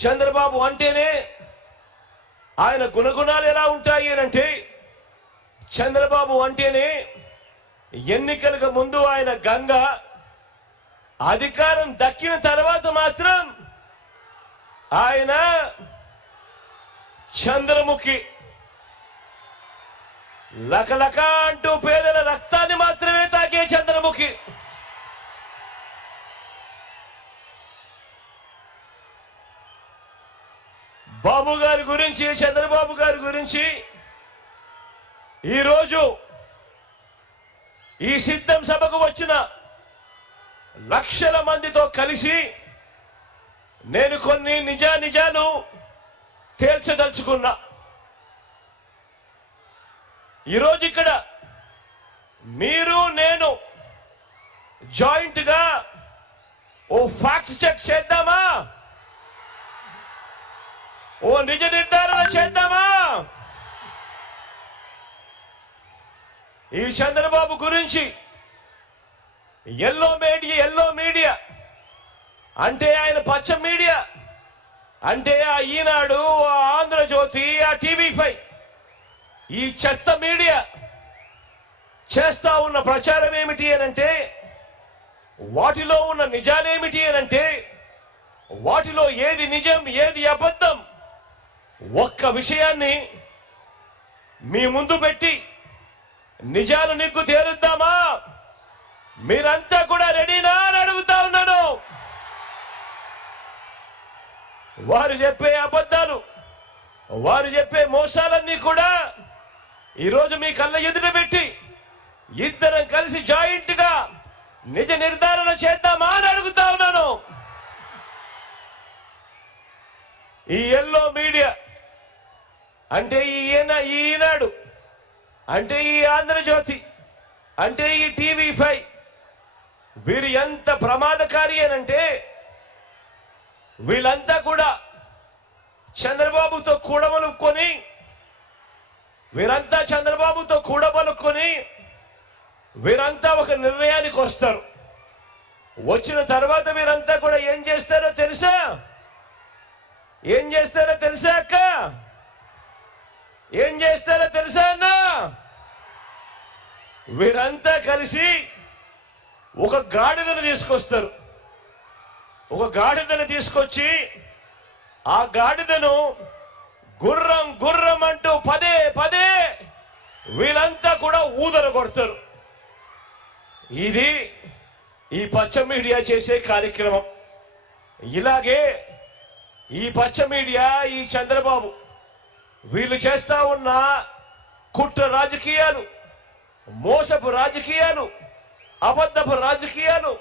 చంద్రబాబు అంటేనే ఆయన గుణగుణాలు ఎలా ఉంటాయి అంటే, చంద్రబాబు అంటేనే ఎన్నికలకు ముందు ఆయన గంగ, అధికారం దక్కిన తర్వాత మాత్రం ఆయన చంద్రముఖి. లకలక అంటూ పేదల రక్తాన్ని మాత్రమే తాకే చంద్రముఖి. బాబు గారి గురించి, చంద్రబాబు గారి గురించి ఈరోజు ఈ సిద్ధం సభకు వచ్చిన లక్షల మందితో కలిసి నేను కొన్ని నిజాలు తేల్చదలుచుకున్నా. ఈరోజు ఇక్కడ మీరు నేను జాయింట్ గా ఓ ఫ్యాక్ట్ చెక్ చేద్దామా? ఓ నిజ నిర్ధారణ చేద్దామా? ఈ చంద్రబాబు గురించి ఎల్లో మీడియా అంటే ఆయన పచ్చ మీడియా అంటే ఆ ఈనాడు, ఆ ఆంధ్రజ్యోతి, ఆ టీవీ5 ఈ చెత్త మీడియా చేస్తా ఉన్న ప్రచారం ఏమిటి అనంటే, వాటిలో ఉన్న నిజాలేమిటి అనంటే, వాటిలో ఏది నిజం ఏది అబద్ధం ఒక్క విషయాన్ని మీ ముందు పెట్టి నిజాలు నీకు తేలుద్దామా? మీరంతా కూడా రెడీనా అని అడుగుతా ఉన్నాను. వారు చెప్పే అబద్ధాలు, వారు చెప్పే మోసాలన్నీ కూడా ఈరోజు మీ కళ్ళ ఎదుట పెట్టి ఇద్దరం కలిసి జాయింట్ గా నిజ నిర్ధారణ చేద్దామా అని అడుగుతా ఉన్నాను. ఈ ఎల్లో మీడియా అంటే ఈనాడు అంటే ఈ ఆంధ్రజ్యోతి అంటే ఈ టీవీ5 వీరు ఎంత ప్రమాదకారి అనంటే, వీళ్ళంతా కూడా చంద్రబాబుతో కూడబలుక్కొని వీరంతా ఒక నిర్ణయానికి వస్తారు. వచ్చిన తర్వాత వీరంతా కూడా ఏం చేస్తారో తెలుసా? అక్క? ఏం చేస్తారో తెలుసా అన్న? వీరంతా కలిసి ఒక గాడిదను తీసుకొస్తారు. ఒక గాడిదను తీసుకొచ్చి ఆ గాడిదను గుర్రం గుర్రం అంటూ పదే వీళ్ళంతా కూడా ఊదర కొడతారు. ఇది ఈ పచ్చ మీడియా చేసే కార్యక్రమం. ఇలాగే ఈ పచ్చ మీడియా, ఈ చంద్రబాబు వీళ్ళు చేస్తా ఉన్న కుట్ర రాజకీయాలు, మోసపు రాజకీయాలు, అబద్ధపు రాజకీయాలు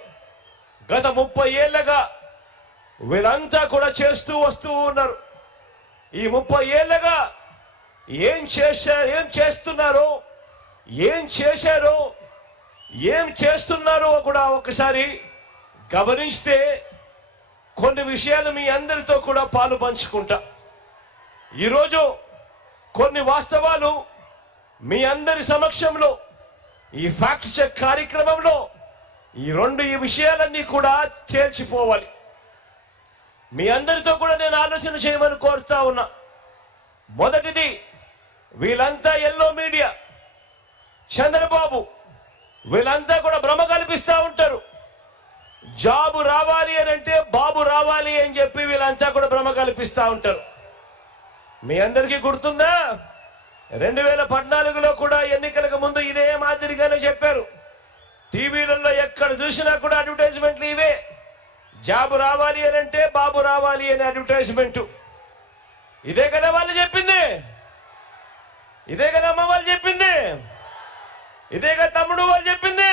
గత 30 ఏళ్లుగా వీళ్ళంతా కూడా చేస్తూ వస్తూ ఉన్నారు. ఈ 30 ఏళ్లుగా ఏం చేస్తున్నారో, ఏం చేశారో, ఏం చేస్తున్నారో కూడా ఒకసారి గమనిస్తే కొన్ని విషయాలు మీ అందరితో కూడా పాలు పంచుకుంటా. ఈరోజు కొన్ని వాస్తవాలు మీ అందరి సమక్షంలో ఈ ఫ్యాక్ట్ చెక్ కార్యక్రమంలో ఈ విషయాలన్నీ కూడా తేల్చిపోవాలి. మీ అందరితో కూడా నేను ఆలోచన చేయమని కోరుతా ఉన్నా. మొదటిది, వీళ్ళంతా ఎల్లో మీడియా, చంద్రబాబు వీళ్ళంతా కూడా భ్రమ కల్పిస్తూ ఉంటారు. జాబు రావాలి అని అంటే బాబు రావాలి అని చెప్పి వీళ్ళంతా కూడా భ్రమ కల్పిస్తూ ఉంటారు. మీ అందరికీ గుర్తుందా? 2014లో కూడా ఎన్నికలకు ముందు ఇదే మాదిరిగానే చెప్పారు. టీవీలలో ఎక్కడ చూసినా కూడా అడ్వర్టైజ్మెంట్లు ఇవే. జాబు రావాలి అని అంటే బాబు రావాలి అని అడ్వర్టైజ్మెంట్. ఇదే కదా వాళ్ళు చెప్పింది, ఇదే కదా అమ్మ వాళ్ళు చెప్పింది, ఇదే కదా తమ్ముడు వాళ్ళు చెప్పింది.